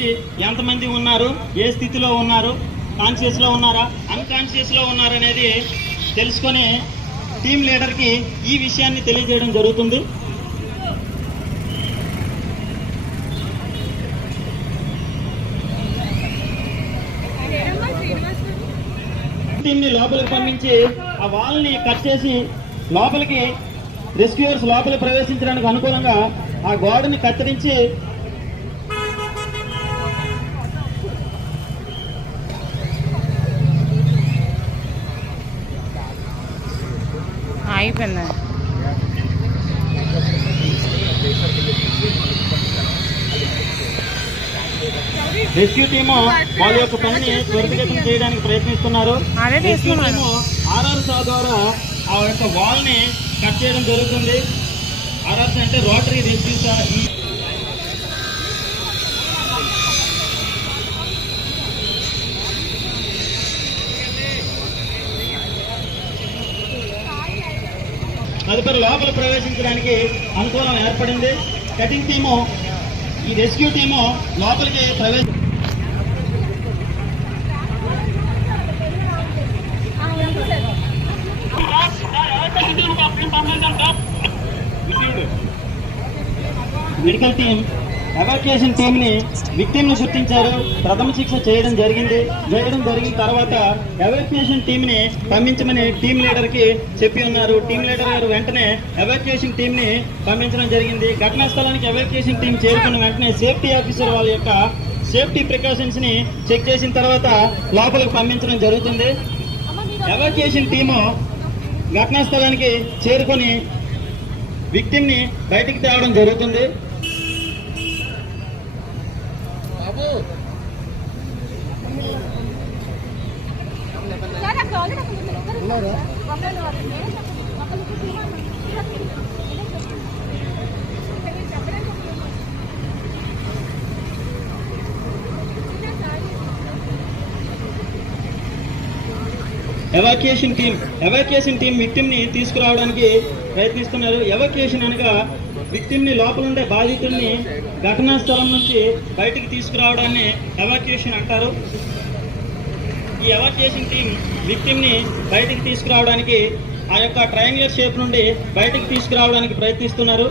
నుంచి ఎంతమంది ఉన్నారు ఏ స్థితిలో ఉన్నారు కాన్షియస్లో ఉన్నారా అన్కాన్షియస్లో లో ఉన్నారా అనేది తెలుసుకొని టీం లీడర్కి ఈ విషయాన్ని తెలియజేయడం జరుగుతుంది. దీన్ని లోపలికి పంపించి ఆ వాల్ని కట్ చేసి లోపలికి రెస్క్యూయర్స్ లోపలికి ప్రవేశించడానికి అనుకూలంగా ఆ గోడని కత్తిరించి అయిపోయింది. రెస్క్యూ టీము వాళ్ళ యొక్క పనిని త్వరితగతిన చేయడానికి ప్రయత్నిస్తున్నారు. రెస్క్యూ. టీము ఆర్ఆర్సా ద్వారా ఆ యొక్క వాల్ని కట్ చేయడం జరుగుతుంది. ఆర్ఆర్సీ అంటే రోటరీ రెస్క్యూ తదుపరి లోపల ప్రవేశించడానికి అనుకూలం ఏర్పడింది. కటింగ్ టీము ఈ రెస్క్యూ టీము లోపలికి ప్రవేశ మెడికల్ టీం ఎవాక్యుయేషన్ టీమ్ని విక్టిమ్ గుర్తించారు ప్రథమ శిక్ష చేయడం జరిగింది చేయడం జరిగిన తర్వాత ఎవాక్యుయేషన్ టీమ్ని పంపించమని టీం లీడర్కి చెప్పి ఉన్నారు. టీం లీడర్ గారు వెంటనే ఎవాక్యుయేషన్ టీమ్ని పంపించడం జరిగింది. ఘటనా స్థలానికి ఎవాక్యుయేషన్ టీం చేరుకున్న వెంటనే సేఫ్టీ ఆఫీసర్ వాళ్ళ యొక్క సేఫ్టీ ప్రికాషన్స్ని చెక్ చేసిన తర్వాత లోపలికి పంపించడం జరుగుతుంది. ఎవాక్యుయేషన్ టీము ఘటనా స్థలానికి చేరుకొని విక్టిమ్ని బయటికి తేవడం జరుగుతుంది. ఎవాక్యుయేషన్ టీం ఎవాక్యుయేషన్ టీం విక్టిమ్ని తీసుకురావడానికి ప్రయత్నిస్తున్నారు. ఎవాక్యుయేషన్ అనగా విక్టిమ్ని లోపల ఉండే బాధితుల్ని ఘటనా స్థలం నుంచి బయటికి తీసుకురావడాన్ని ఎవాక్యుయేషన్ అంటారు. ఈ ఎవాక్యుయేషన్ టీం విక్టిమ్ని బయటికి తీసుకురావడానికి ఆ యొక్క ట్రయాంగులర్ షేప్ నుండి బయటకు తీసుకురావడానికి ప్రయత్నిస్తున్నారు.